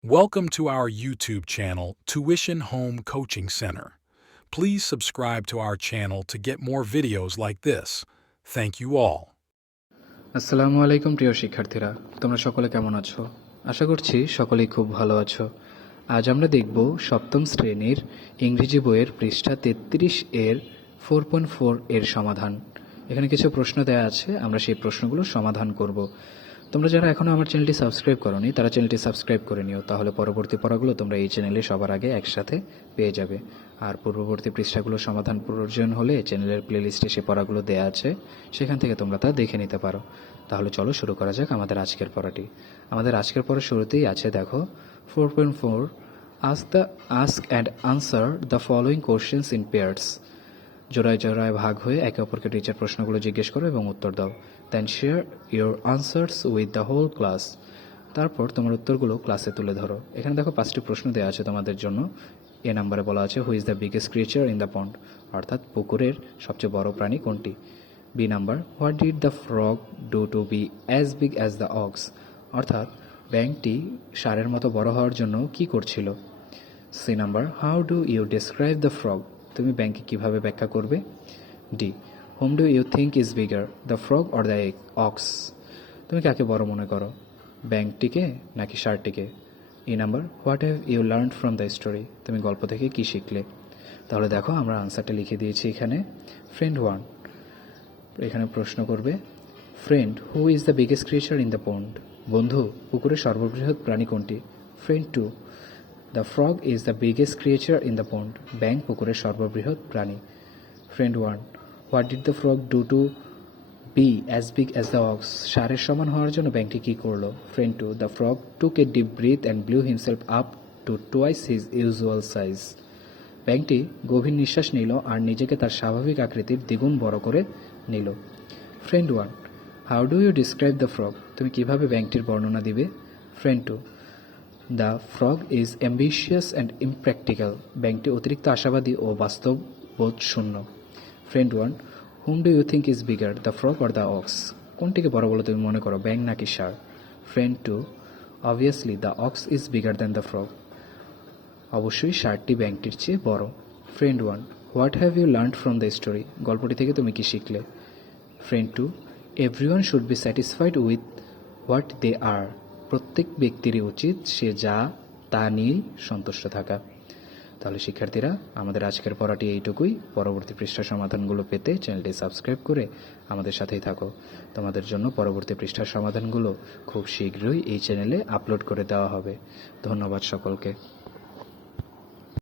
Welcome to our YouTube channel, Tuition Home Coaching Center. Please subscribe to our channel to get more videos like this. Thank you all. আসসালামু আলাইকুম প্রিয় শিক্ষার্থীরা তোমরা সকলে কেমন আছো আশা করছি সকলেই খুব ভালো আছো আজ আমরা দেখব সপ্তম শ্রেণীর ইংরেজি বইয়ের পৃষ্ঠা তেত্রিশ এর ফোর পয়েন্ট ফোর এর সমাধান এখানে কিছু প্রশ্ন দেওয়া আছে আমরা সেই প্রশ্নগুলো সমাধান করব তোমরা যারা এখনও আমার চ্যানেলটি সাবস্ক্রাইব করোনি, তারা চ্যানেলটি সাবস্ক্রাইব করে নিও, তাহলে পরবর্তী পড়াগুলো তোমরা এই চ্যানেলে সবার আগে একসাথে পেয়ে যাবে। আর পূর্ববর্তী পৃষ্ঠাগুলো সমাধান প্রয়োজন হলে চ্যানেলের প্লেলিস্টে সে পড়াগুলো দেওয়া আছে, সেখান থেকে তোমরা তা দেখে নিতে পারো। তাহলে চলো শুরু করা যাক আমাদের আজকের পড়াটি। আমাদের আজকের পড়া শুরুতেই আছে, দেখো four point four ask the ask and answer the following questions in pairs জোড়ায় জোড়ায় ভাগ হয়ে একে অপরকে টিচার প্রশ্নগুলো জিজ্ঞেস করো এবং উত্তর দাও। Then share your answers with the whole class তারপর তোমার উত্তরগুলো ক্লাসে তুলে ধরো। এখানে দেখো পাঁচটি প্রশ্ন দেওয়া আছে তোমাদের জন্য। এ নাম্বারে বলা আছে who is the biggest creature in the pond অর্থাৎ পুকুরের সবচেয়ে বড় প্রাণী কোনটি? B number what did the frog do to be as big as the ox অর্থাৎ ব্যাংকটি সারের মতো বড় হওয়ার জন্য কি করছিল? C number how do you describe the frog তুমি ব্যাংকে কীভাবে ব্যাখ্যা করবে? D whom do you think is bigger the frog or the ox. তুমি কাকে বড় মনে করো? ব্যাংকটিকে নাকি শার্টটিকে? E number what have you learn from the story তুমি গল্প থেকে কি শিখলে? তাহলে দেখো, আমরা আনসারটা লিখে দিয়েছি এখানে। ফ্রেন্ড ওয়ান এখানে প্রশ্ন করবে friend who is the biggest creature in the pond বন্ধু, পুকুরের সর্ববৃহৎ প্রাণী কোনটি? Friend two the frog is the biggest creature in the pond ব্যাং পুকুরের সর্ববৃহৎ প্রাণী। Friend one what did the frog do to be as big as the ox সারের সমান হওয়ার জন্য ব্যাংকটি কী করল? Friend two the frog took a deep breath and blew himself up to twice his usual size ব্যাংকটি গভীর নিঃশ্বাস নিল আর নিজেকে তার স্বাভাবিক আকৃতির দ্বিগুণ বড় করে নিল। Friend one how do you describe the frog তুমি কীভাবে ব্যাংকটির বর্ণনা দিবে? Friend two the frog is ambitious and impractical ব্যাংকটি অতিরিক্ত আশাবাদী ও বাস্তববোধ শূন্য। Friend one hmm do you think is bigger the frog or the ox কোনটিকে বড় বলে তুমি মনে করো, ব্যাংক নাকি সার friend two obviously the ox is bigger than the frog অবশ্যই সারটি ব্যাংকটির চেয়ে বড়। Friend one what have you learn from the story গল্পটি থেকে তুমি কি শিখলে? Friend two everyone should be satisfied with what they are প্রত্যেক ব্যক্তিরই উচিত সে যা, তা নিয়েই সন্তুষ্ট থাকা। তাহলে শিক্ষার্থীরা, আমাদের আজকের পড়াটি এইটুকুই। পরবর্তী পৃষ্ঠা সমাধানগুলো পেতে চ্যানেলটি সাবস্ক্রাইব করে আমাদের সাথেই থাকো। তোমাদের জন্য পরবর্তী পৃষ্ঠার সমাধানগুলো খুব শীঘ্রই এই চ্যানেলে আপলোড করে দেওয়া হবে। ধন্যবাদ সকলকে।